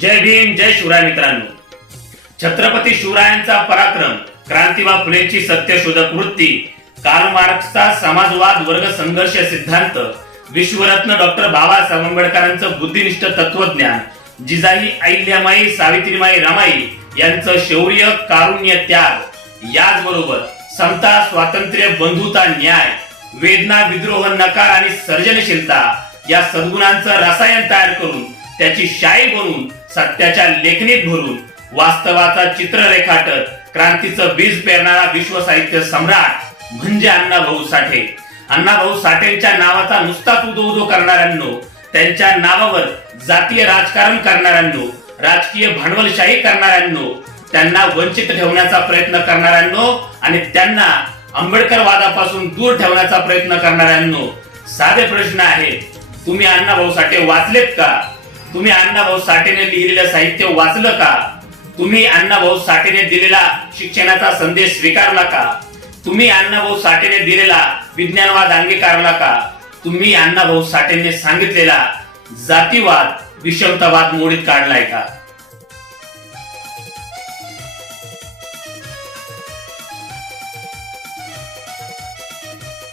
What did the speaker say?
जय भीम, जय शिवराय. मित्रांनो, छत्रपती शिवरायांचा पराक्रम, क्रांतीबा फुलेंची सत्यशोधक वृत्ती, कार्ल मार्क्सचा समाजवाद वर्ग संघर्ष सिद्धांत, विश्वरत्न डॉक्टर बाबासाहेब आंबेडकरांचं बुद्धिनिष्ठ तत्वज्ञान, जिजाई अहिल्यामाई सावित्रीमाई रमाई यांचं शौर्य कारुण्य त्याग, याचबरोबर समता स्वातंत्र्य बंधुता न्याय, वेदना विद्रोह नकार आणि सर्जनशीलता या सद्गुणांचं रसायन तयार करून त्याची शाई बनवून सत्याच्या लेखणीत भरून वास्तवाचा चित्र रेखाटत क्रांतीचं बीज पेरणारा विश्व साहित्य सम्राट म्हणजे अण्णाभाऊ साठे. अण्णाभाऊ साठेंच्या नावाचा नुसताच उदो करणाऱ्यांनो, त्यांच्या नावावर जातीय राजकारण करणाऱ्यांनो, राजकीय भांडवलशाही करणाऱ्यांनो, त्यांना वंचित ठेवण्याचा प्रयत्न करणाऱ्यांनो आणि त्यांना आंबेडकरवादापासून दूर ठेवण्याचा प्रयत्न करणाऱ्यांनो, साधे प्रश्न आहे. तुम्ही अण्णाभाऊ साठे वाचलेत का? तुम्ही अण्णाभाऊ साठेने लिहिलेलं साहित्य वाचलं का? तुम्ही अण्णाभाऊ साठेने दिलेला शिक्षणाचा संदेश स्वीकारला का? तुम्ही अण्णाभाऊ साठेने दिलेला विज्ञानवाद अंगीकारला का? तुम्ही अण्णाभाऊ साठेने सांगितलेला जातीवाद विषमतावाद मोडीत काढलाय का?